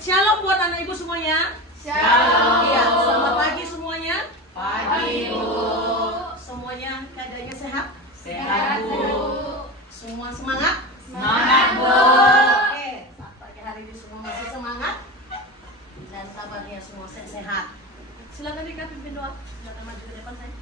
shalom buat anak ibu semuanya. Shalom. Iya, selamat pagi semuanya. Pagi, Bu. Semuanya keadaannya sehat? Sehat, Bu. Semua semangat? Semangat, Bu. Oke, saat pagi hari ini semua masih semangat dan kabarnya semua sehat. Silakan Rika pimpin doa. Silakan maju ke depan saya.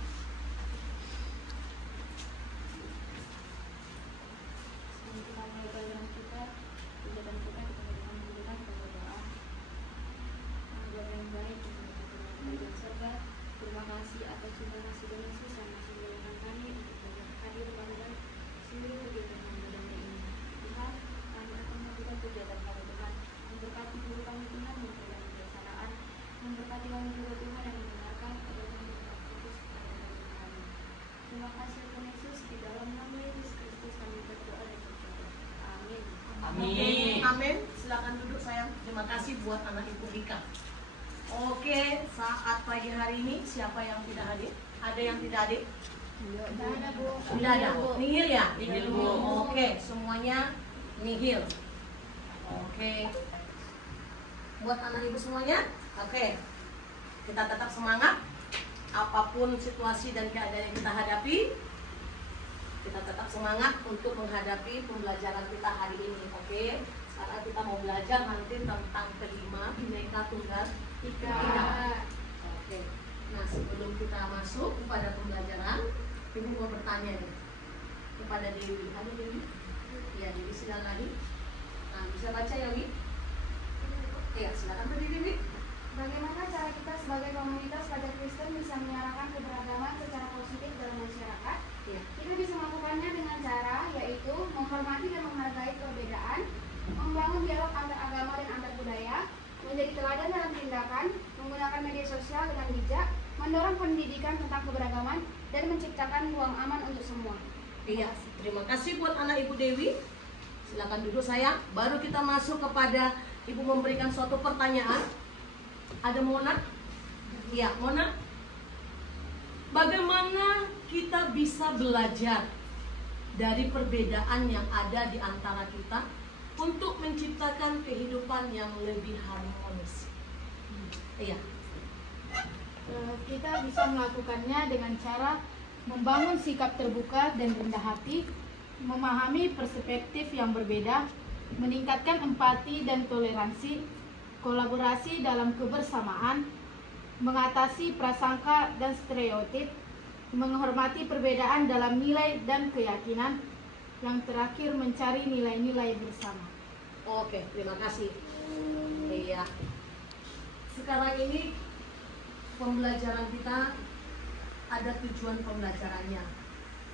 Terima kasih atas segala kasih donasi sama sumbangan kami untuk dapat hadir pada seluruh kegiatan Ramadan ini. Tuhan, kami akan melakukan kegiatan pada Tuhan, memberkati guru kami Tuhan yang dalam kebiasaan, memberkati kami juga Tuhan yang mendengarkan agar kami tetap fokus pada hari kami. Terima kasih Tuhan Yesus, di dalam nama Yesus Kristus kami berdoa dan berdoa. Amin. Amin. Amin. Silakan duduk sayang. Terima kasih buat anak ibu Rika. Oke, saat pagi hari ini siapa yang tidak hadir? Ada yang tidak hadir? Tidak ada, Bu. Tidak ada. Nihil ya? Nihil, Bu. Oke, semuanya nihil. Oke. Buat anak ibu semuanya? Oke. Kita tetap semangat. Apapun situasi dan keadaan yang kita hadapi, kita tetap semangat untuk menghadapi pembelajaran kita hari ini. Oke. Sekarang kita mau belajar nanti tentang kelima Bhinneka Tunggal Ika. Oke. Nah, sebelum kita masuk kepada pembelajaran, Ibu mau bertanya nih kepada Dewi. Halo Dewi. Ya, Dewi silakan. Nah, bisa baca ya, Wi? Iya, silakan berdiri, Dewi. Bagaimana cara kita sebagai komunitas pelajar Kristen bisa menyuarakan keberagaman secara positif dalam masyarakat? Iya. Kita bisa melakukannya dengan cara yaitu menghormati dan menghargai perbedaan, membangun dialog antar agama dan antar budaya, menjadi teladan dalam tindakan, menggunakan media sosial dengan bijak, mendorong pendidikan tentang keberagaman, dan menciptakan ruang aman untuk semua. Iya, terima kasih buat anak Ibu Dewi. Silakan duduk sayang. Baru kita masuk kepada Ibu memberikan suatu pertanyaan. Ada Mona? Iya, Mona. Bagaimana kita bisa belajar dari perbedaan yang ada di antara kita untuk menciptakan kehidupan yang lebih harmonis? Iya. Kita bisa melakukannya dengan cara membangun sikap terbuka dan rendah hati, memahami perspektif yang berbeda, meningkatkan empati dan toleransi, kolaborasi dalam kebersamaan, mengatasi prasangka dan stereotip, menghormati perbedaan dalam nilai dan keyakinan, yang terakhir mencari nilai-nilai bersama. Oke, terima kasih. Iya. Sekarang ini pembelajaran kita ada tujuan pembelajarannya.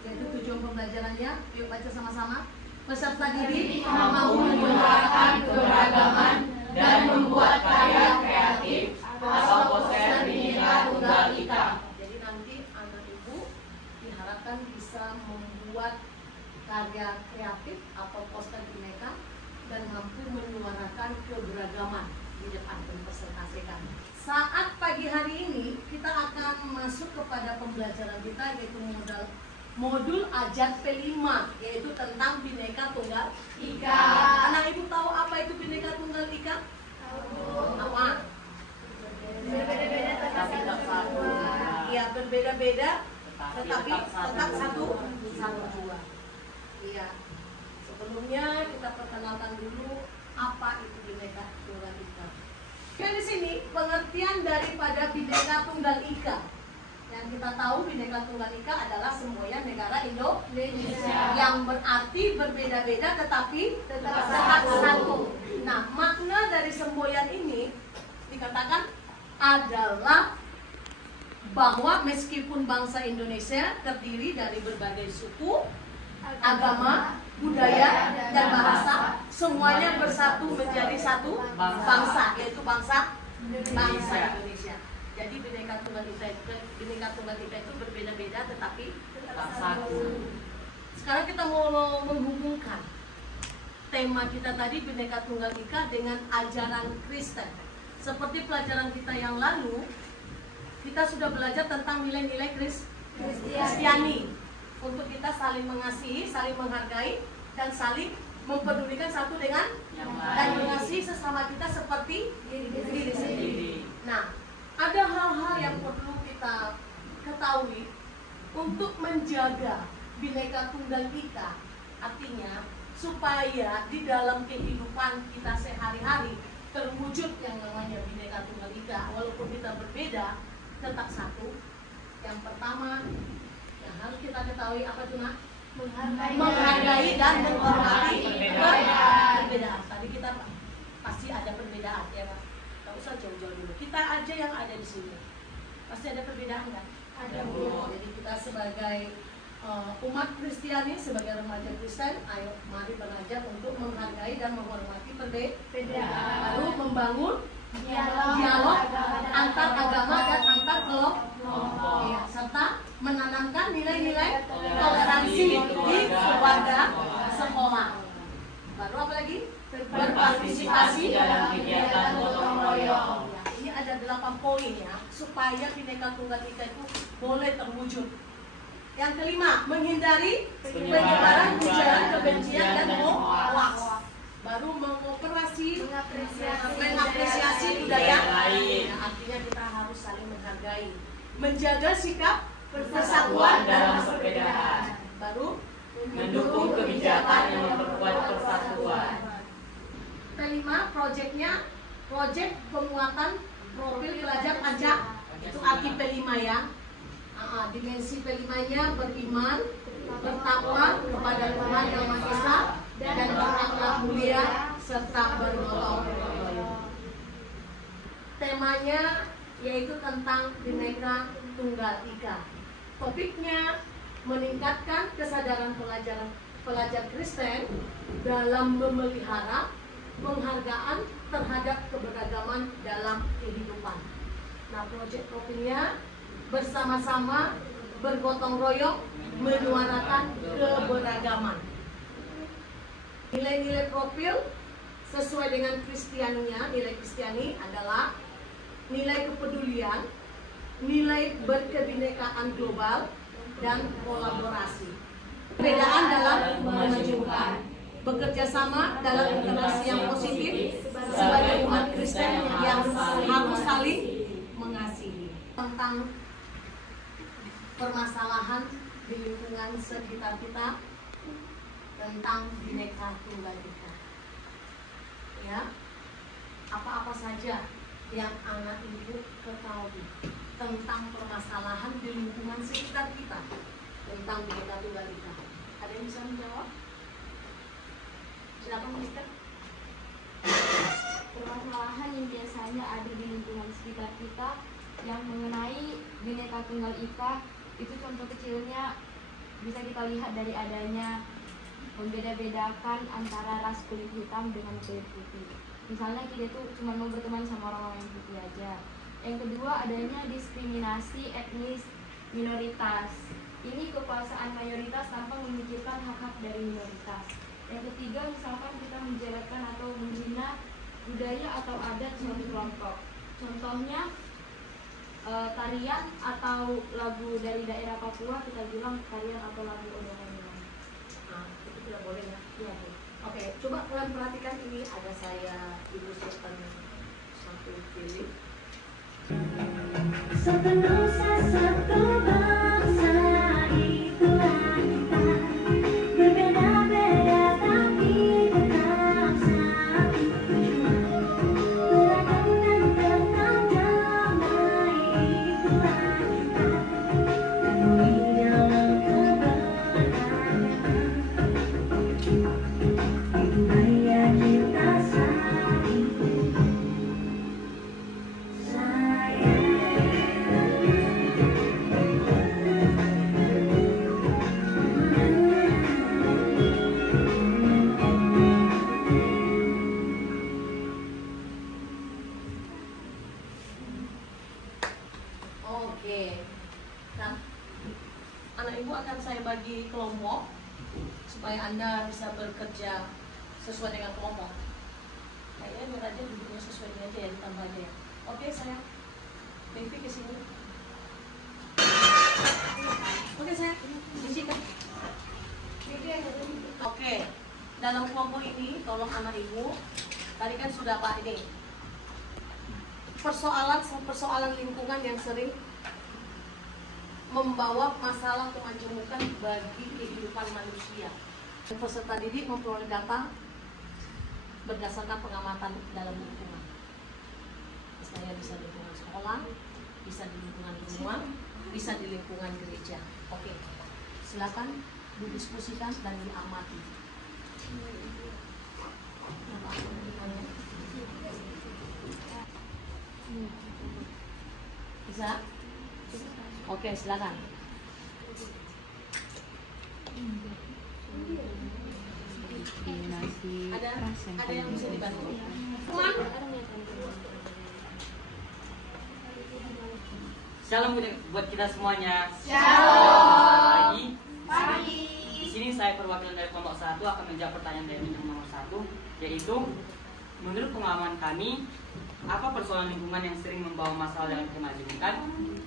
Yaitu tujuan pembelajarannya, yuk baca sama-sama. Peserta didik Mampu menyuarakan keberagaman dan membuat karya kreatif atau poster Bhinneka Tunggal Ika. Jadi nanti anak ibu diharapkan bisa membuat karya kreatif atau poster Bhinneka dan mampu menyuarakan keberagaman di depan presentasikan. Saat pagi hari ini kita akan masuk kepada pembelajaran kita yaitu modul ajar P5 yaitu tentang Bhinneka Tunggal Ika. Anak ibu tahu apa itu Bhinneka Tunggal Ika? Apa? Berbeda-beda tetapi tetap satu. Iya, berbeda-beda tetapi tetap satu jua. Iya. Sebelumnya kita perkenalkan dulu apa itu Bhinneka Tunggal Ika. Di sini pengertian daripada Bhinneka Tunggal Ika. Yang kita tahu Bhinneka Tunggal Ika adalah semboyan negara Indonesia yang berarti berbeda-beda tetapi tetap satu. Nah, makna dari semboyan ini dikatakan adalah bahwa meskipun bangsa Indonesia terdiri dari berbagai suku, agama, budaya, dan bahasa, semuanya bersatu menjadi satu bangsa, yaitu bangsa Indonesia. Jadi Bhinneka Tunggal Ika itu berbeda-beda tetapi tetap satu. Sekarang kita mau menghubungkan tema kita tadi Bhinneka Tunggal Ika dengan ajaran Kristen. Seperti pelajaran kita yang lalu, kita sudah belajar tentang nilai-nilai Kristiani. Untuk kita saling mengasihi, saling menghargai, dan saling mempedulikan satu dengan yang dan lain. mengasihi sesama kita seperti yang perlu kita ketahui untuk menjaga Bhinneka Tunggal Ika, artinya supaya di dalam kehidupan kita sehari-hari terwujud yang namanya Bhinneka Tunggal Ika, walaupun kita berbeda tetap satu. Yang pertama yang harus kita ketahui apa itu, Nak? Menghargai dan menghormati perbedaan. Tadi kita pasti ada perbedaan ya, Pak. Gak usah jauh-jauh dulu. Kita aja yang ada di sini pasti ada perbedaan kan? Ada. Jadi kita sebagai umat Kristiani, sebagai remaja Kristen, ayo mari belajar untuk menghargai dan menghormati perbedaan. Lalu membangun dialog antar agama dan antar kelompok, ya, serta menanamkan nilai-nilai toleransi di keluarga sekolah. Baru apa lagi? Berpartisipasi dalam kegiatan gotong royong. Ini ada 8 poin ya, supaya Bhinneka Tunggal Ika itu boleh terwujud. Yang kelima, menghindari penyebaran ujaran kebencian dan hoaks. Baru mengapresiasi budaya lain. Artinya kita harus saling menghargai, menjaga sikap persatuan dalam perbedaan. Baru mendukung kebijakan yang memperkuat persatuan. Kelima, proyek penguatan profil pelajar pajak. Itu arti P5 ya. Dimensi P5-nya beriman, bertakwa kepada Tuhan Yang Maha Esa, dan berakhlak mulia serta bergotong royong. Temanya yaitu tentang Bhinneka Tunggal Ika. Topiknya meningkatkan kesadaran pelajar Kristen dalam memelihara penghargaan terhadap keberagaman dalam kehidupan. Nah, proyek profilnya bersama-sama bergotong royong menyuarakan keberagaman. Nilai-nilai profil sesuai dengan Kristianinya, nilai Kristiani adalah nilai kepedulian, nilai berkebinekaan global, dan kolaborasi. Perbedaan dalam memajukan, bekerja sama dalam interaksi yang positif sebagai umat Kristen yang harus saling mengasihi. Tentang permasalahan di lingkungan sekitar kita, tentang Bhinneka Tunggal Ika. Ya, apa-apa saja yang anak ibu ketahui tentang permasalahan di lingkungan sekitar kita tentang Bhinneka Tunggal Ika. Ada yang bisa menjawab? Silakan, Mister. Permasalahan yang biasanya ada di lingkungan sekitar kita yang mengenai Bhinneka Tunggal Ika itu contoh kecilnya bisa kita lihat dari adanya membeda-bedakan antara ras kulit hitam dengan kulit putih. Misalnya kita tuh cuma mau berteman sama orang-orang yang putih aja. Yang kedua, adanya diskriminasi etnis minoritas. Ini kekuasaan mayoritas tanpa memikirkan hak-hak dari minoritas. Yang ketiga, misalkan kita menjelekkan atau menghina budaya atau adat suatu kelompok. Contohnya tarian atau lagu dari daerah Papua kita bilang tarian atau lagu odong-odong. Nah, itu tidak boleh ya? Iya, Bu. Oke, coba kalian perhatikan ini, ada saya ilustrasikan satu film. Satu nusa, satu bangsa, itulah kita. Berbeda-beda tapi tetap satu tujuan. Beragam dan tetap damai, itulah kita. Demi dalam keberagaman, budaya kita saling Oke, nah, anak ibu akan saya bagi kelompok supaya Anda bisa bekerja sesuai dengan kelompok. Kayaknya biar aja duduknya sesuai dengan aja ya, ditambah aja ya. Oke, saya Devi ke sini. Oke, saya isikan. Oke, dalam kelompok ini tolong anak ibu, tadi kan sudah Pak ini persoalan lingkungan yang sering membawa masalah kemajemukan bagi kehidupan manusia. Peserta didik memperoleh data berdasarkan pengamatan dalam lingkungan. Misalnya bisa di lingkungan sekolah, bisa di lingkungan rumah, bisa di lingkungan gereja. Oke, silakan didiskusikan dan diamati. Bisa? Oke, silakan. Ada yang bisa dibantu? Teman? Shalom buat kita semuanya. Shalom. Pagi. Di sini saya perwakilan dari kelompok 1 akan menjawab pertanyaan dari yang nomor 1, yaitu menurut pengalaman kami, apa persoalan lingkungan yang sering membawa masalah dalam kemajemukan?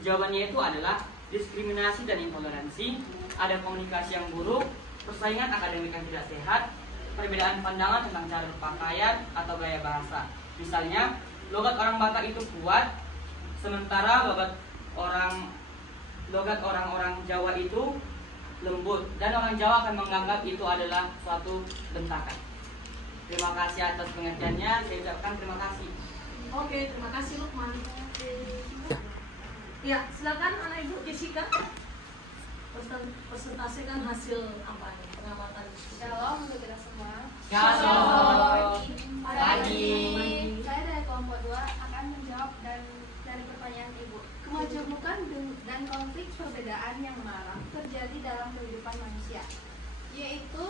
Jawabannya itu adalah diskriminasi dan intoleransi, ada komunikasi yang buruk, persaingan akademik yang tidak sehat, perbedaan pandangan tentang cara berpakaian atau gaya bahasa. Misalnya, logat orang Batak itu kuat, sementara logat orang-orang Jawa itu lembut, dan orang Jawa akan menganggap itu adalah suatu bentakan. Terima kasih atas pengertiannya, saya ucapkan terima kasih. Oke, terima kasih Lukman. Ya, silakan anak ibu Jessica presentasikan hasil apa nih, pengamatan. Shalom untuk kita semua. Shalom. Pagi. Saya dari kelompok 2 akan menjawab dari pertanyaan ibu. Kemajemukan dan konflik perbedaan yang marak terjadi dalam kehidupan manusia, yaitu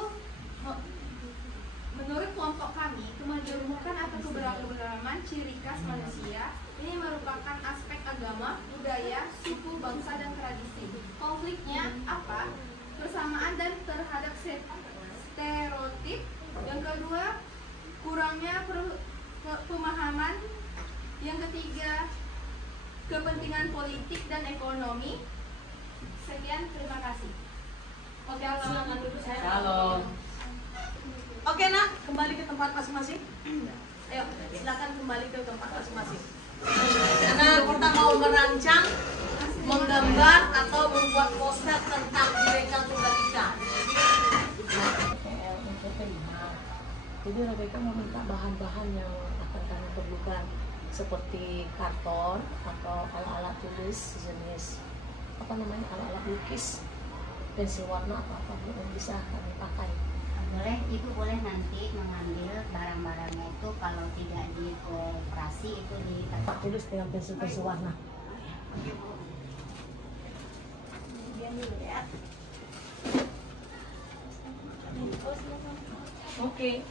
menurut kelompok kami, kemajemukan atau keberagaman ciri khas manusia ini merupakan aspek agama, budaya, suku, bangsa, dan tradisi. Konfliknya apa? Persamaan dan terhadap stereotip. Yang kedua, kurangnya pemahaman. Yang ketiga, kepentingan politik dan ekonomi. Sekian, terima kasih. Oke, silakan duduk saya. Shalom. Oke nak, kembali ke tempat masing-masing. Ayo, silakan kembali ke tempat masing-masing. Karena kita mau merancang, menggambar atau membuat poster tentang Bhinneka Tunggal Ika. Jadi mereka meminta bahan-bahan yang akan kami perlukan seperti karton atau alat-alat tulis jenis alat-alat lukis, pensil warna atau apa yang bisa kami pakai. Ibu boleh nanti mengambil barang-barangnya itu kalau tidak di koperasi itu di tulis dengan pensil warna. Oke.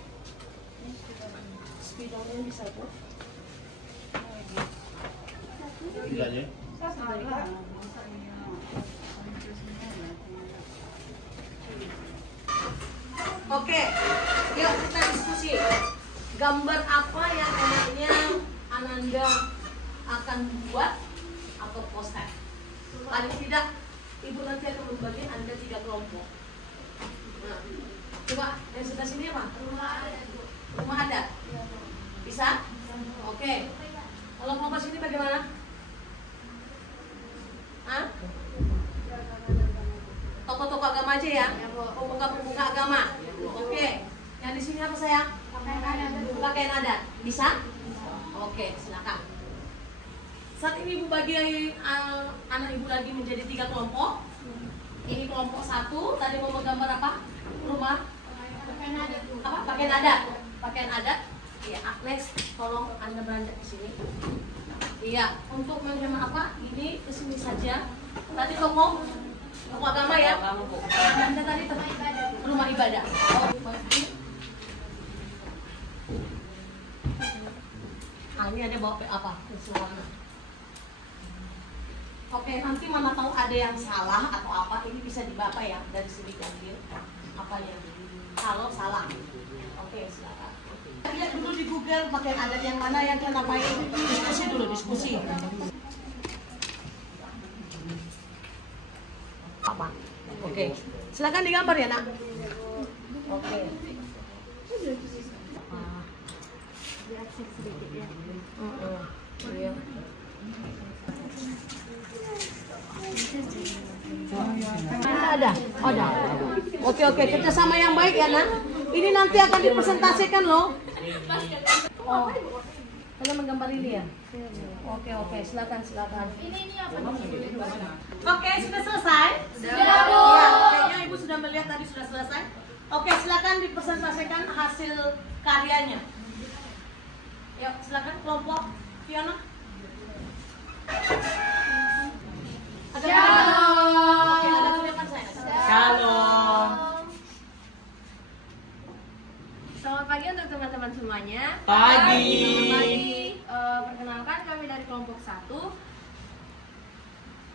Spidolnya bisa bu. Tidaknya? Oke, yuk kita diskusi. Gambar apa yang enaknya Ananda akan buat atau poster? Paling tidak, ibu nanti akan membagi Anda 3 kelompok. Nah, coba yang sebelah sini apa? Rumah adat. Bisa? Oke. Kalau kelompok sini bagaimana? Hah? Tokoh-tokoh agama aja ya? Pemuka-pemuka agama. Oke. Yang di sini apa sayang? Pakaian adat. Bisa? Oke, silakan. Saat ini ibu bagi anak ibu lagi menjadi 3 kelompok. Ini kelompok 1. Tadi mau menggambar apa? Rumah? Pakaian adat. Pakaian adat. Iya, Agnes, tolong Anda beranjak ke sini. Iya, untuk menghemat apa? Ini kesini saja. Tadi tokoh agama ya? Anda tadi rumah ibadah. Ini ada bawa apa? Warna. Oke, nanti mana tahu ada yang salah atau apa, ini bisa dibaca ya dari sini diambil apa yang kalau salah. Oke, silakan. Lihat dulu di Google pakaian adat yang mana yang kita pakai. Diskusi dulu, diskusi. Apa? Oke. Silakan digambar ya, Nak. Oke. Sedikit ya. Iya. Ada. Oke, kerjasama yang baik ya nak. Ini nanti akan dipresentasikan loh. Oh, kalian menggambar ini ya? Oke, silakan. Ini apa? Oke, sudah selesai? Sudah, Bu. Ya, kayaknya Ibu sudah melihat tadi sudah selesai. Oke, silakan dipresentasikan hasil karyanya. Yuk, silakan kelompok Fiona. Oke, ada di depan saya. Shalom. Selamat pagi untuk teman-teman semuanya. Pagi. Perkenalkan kami dari kelompok 1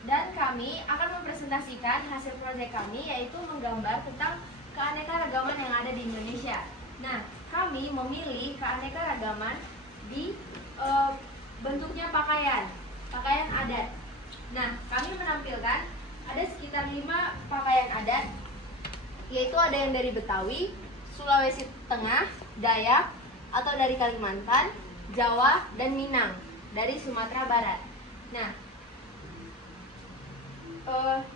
dan kami akan mempresentasikan hasil proyek kami yaitu menggambar tentang keanekaragaman yang ada di Indonesia. Nah, kami memilih keanekaragaman di bentuknya pakaian adat. Nah, kami menampilkan ada sekitar 5 pakaian adat, yaitu ada yang dari Betawi, Sulawesi Tengah, Dayak, atau dari Kalimantan, Jawa, dan Minang, dari Sumatera Barat. Nah,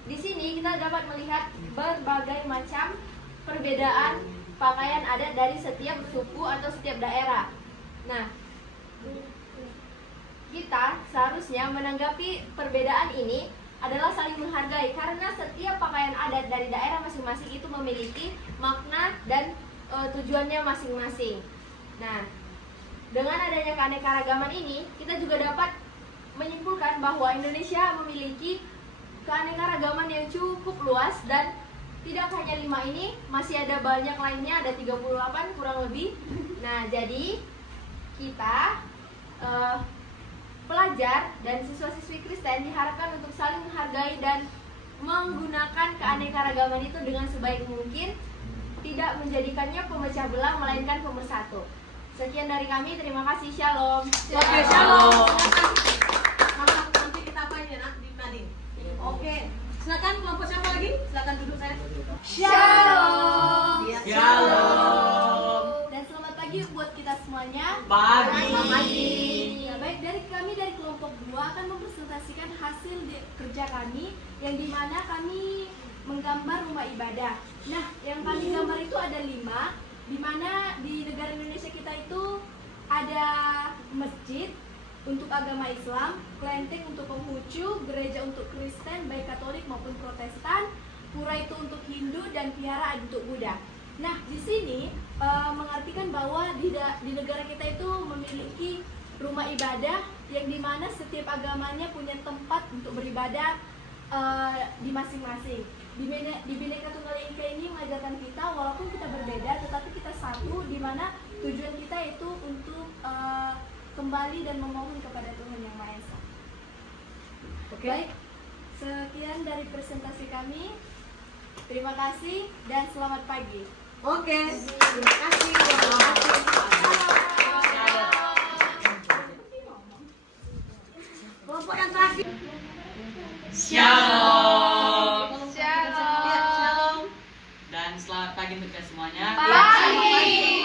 di sini kita dapat melihat berbagai macam perbedaan pakaian adat dari setiap suku atau setiap daerah. Nah, kita seharusnya menanggapi perbedaan ini adalah saling menghargai karena setiap pakaian adat dari daerah masing-masing itu memiliki makna dan tujuannya masing-masing. Nah, dengan adanya keanekaragaman ini, kita juga dapat menyimpulkan bahwa Indonesia memiliki keanekaragaman yang cukup luas dan tidak hanya 5 ini, masih ada banyak lainnya, ada 38 kurang lebih. Nah, jadi kita pelajar dan siswa-siswi Kristen diharapkan untuk saling menghargai dan menggunakan keanekaragaman itu dengan sebaik mungkin, tidak menjadikannya pemecah belah melainkan pemersatu. Sekian dari kami, terima kasih, shalom. Oke, shalom. Nanti kita apa ini nak di Nadine? Oke, silakan kelompok siapa lagi? Silakan duduk saya. Shalom. Shalom. Dan selamat pagi buat kita semuanya. Pagi. Ya, baik, kami dari kelompok 2 akan mempresentasikan hasil kerja kami yang dimana kami menggambar rumah ibadah. Nah, yang kami gambar itu ada 5, dimana di negara Indonesia kita itu ada masjid untuk agama Islam, kelenteng untuk Konghucu, gereja untuk Kristen baik Katolik maupun Protestan, pura itu untuk Hindu, dan vihara untuk Buddha. Nah, di sini mengartikan bahwa di negara kita itu memiliki rumah ibadah yang dimana setiap agamanya punya tempat untuk beribadah di masing-masing. Di Bhinneka Tunggal Ika ini mengajarkan kita walaupun kita berbeda tetapi kita satu, di mana tujuan kita itu untuk kembali dan memohon kepada Tuhan Yang Maha Esa. Baik, sekian dari presentasi kami. Terima kasih dan selamat pagi. Oke, terima kasih. Kelompok yang terakhir. Shalom. Shalom. Dan selamat pagi untuk kita semuanya. Pagi.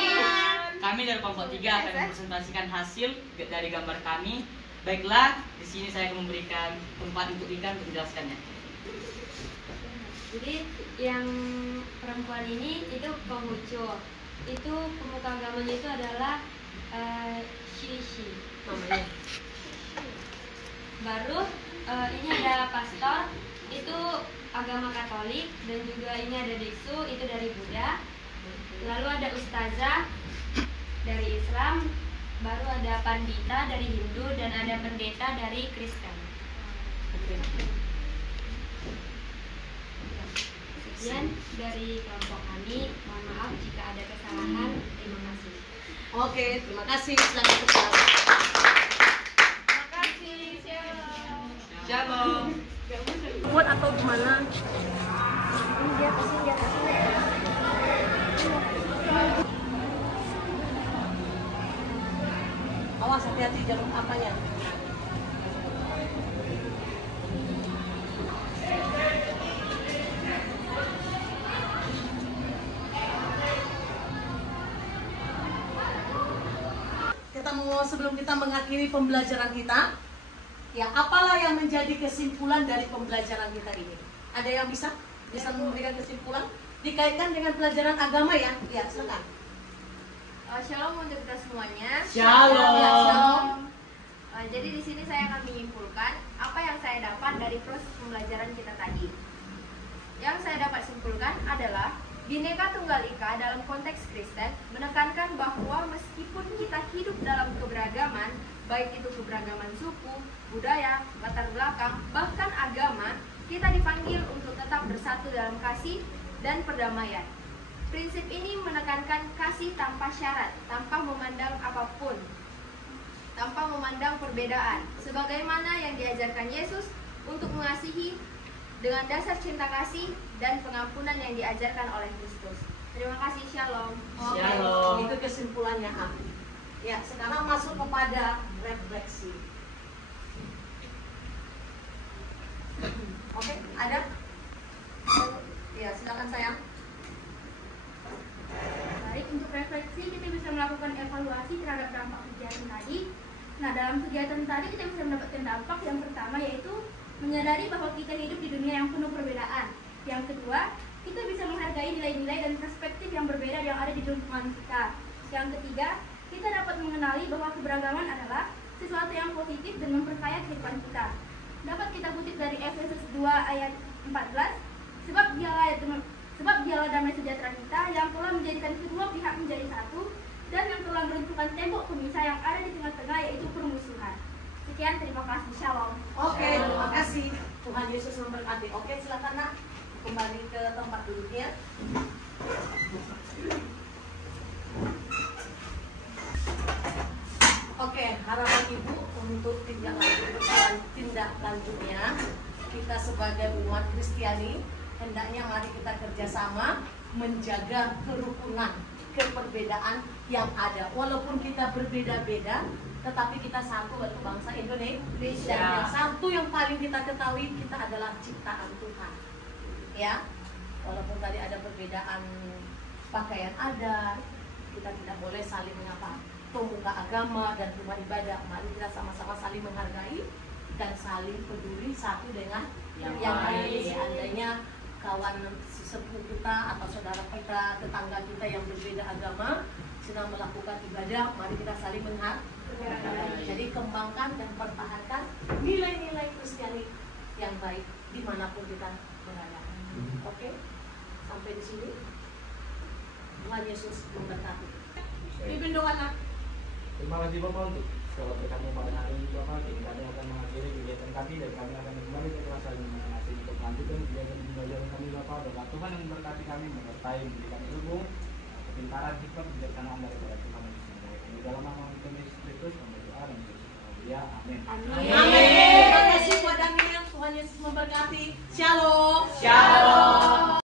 Kami dari kelompok 3 akan mempresentasikan hasil dari gambar kami. Baiklah, di sini saya akan memberikan tempat untuk Ikan untuk menjelaskannya. Jadi yang perempuan ini itu Konghucu. Itu pemuka agamanya itu adalah Shishi namanya. Baru ini ada pastor, itu agama Katolik, dan juga ini ada biksu, itu dari Buddha. Lalu ada ustazah dari Islam, baru ada pandita dari Hindu, dan ada pendeta dari Kristen. Sekian dari kelompok kami. Mohon maaf jika ada kesalahan. Terima kasih. Oke, terima kasih. Silakan kepada. Terima kasih. Shalom. Buat atau gimana? Awas hati-hati jarum apanya. Sebelum kita mengakhiri pembelajaran kita, ya apalah yang menjadi kesimpulan dari pembelajaran kita ini? Ada yang bisa bisa memberikan kesimpulan dikaitkan dengan pelajaran agama ya. Ya, silakan. Shalom untuk kita semuanya. Shalom. Ya, shalom. Jadi di sini saya akan menyimpulkan apa yang saya dapat dari proses pembelajaran kita tadi. Yang saya dapat simpulkan adalah Bhinneka Tunggal Ika dalam konteks Kristen menekankan bahwa meskipun kita hidup dalam keberagaman, baik itu keberagaman suku, budaya, latar belakang, bahkan agama, kita dipanggil untuk tetap bersatu dalam kasih dan perdamaian. Prinsip ini menekankan kasih tanpa syarat, tanpa memandang apapun, tanpa memandang perbedaan, sebagaimana yang diajarkan Yesus untuk mengasihi dengan dasar cinta kasih dan pengampunan yang diajarkan oleh Kristus. Terima kasih, shalom. Oke, Shalom. itu kesimpulannya. Ya, sekarang masuk kepada refleksi. Oke, ada? Ya, silakan sayang. Baik, untuk refleksi kita bisa melakukan evaluasi terhadap dampak kegiatan tadi. Nah, dalam kegiatan tadi kita bisa mendapatkan dampak yang pertama yaitu menyadari bahwa kita hidup di dunia yang penuh perbedaan. Yang kedua, kita bisa menghargai nilai-nilai dan perspektif yang berbeda yang ada di lingkungan kita. Yang ketiga, kita dapat mengenali bahwa keberagaman adalah sesuatu yang positif dan memperkaya kehidupan kita. Dapat kita kutip dari Efesus 2 ayat 14, sebab dialah damai sejahtera kita yang telah menjadikan kedua pihak menjadi satu dan yang telah meruntuhkan tembok pemisah yang ada di tengah-tengah yaitu permusuhan. Sekian, terima kasih, shalom. Oke, terima kasih. Tuhan Yesus memberkati. Oke, silakan nak kembali ke tempat duduknya. Oke, harapan Ibu untuk tindak lanjutnya kita sebagai umat Kristiani hendaknya mari kita kerjasama menjaga kerukunan, keperbedaan yang ada. Walaupun kita berbeda-beda, tetapi kita satu yaitu bangsa Indonesia. Dan yang satu yang paling kita ketahui kita adalah ciptaan Tuhan. Ya, walaupun tadi ada perbedaan pakaian adat, kita tidak boleh saling mengapa pemuka agama dan rumah ibadah. Mari kita sama-sama saling menghargai dan saling peduli satu dengan yang lain. Seandainya kawan sesepuh kita atau saudara kita, tetangga kita yang berbeda agama sedang melakukan ibadah, mari kita saling menghargai. Jadi kembangkan dan pertahankan nilai-nilai Kristiani yang baik dimanapun kita berada. Oke, sampai di sini. Tuhan Yesus memberkati. Pimpin doa nak. Terima kasih Bapak untuk segala berkatmu pada hari ini Bapak. Kami akan mengakhiri kegiatan kami dan kami akan kembali ke kelas lain masing-masing untuk melanjutkan kegiatan pembelajaran kami Bapak. Doa Tuhan yang memberkati kami, menyertai, memberikan ilmu, kepintaran, hikmat, kebijaksanaan daripada Tuhan yang memberkati. Di dalam nama Tuhan Yesus Kristus, kami berdoa dan berdoa. Amin. Amin. Terima kasih buat Damian. Tuhan Yesus memberkati. Shalom. Shalom.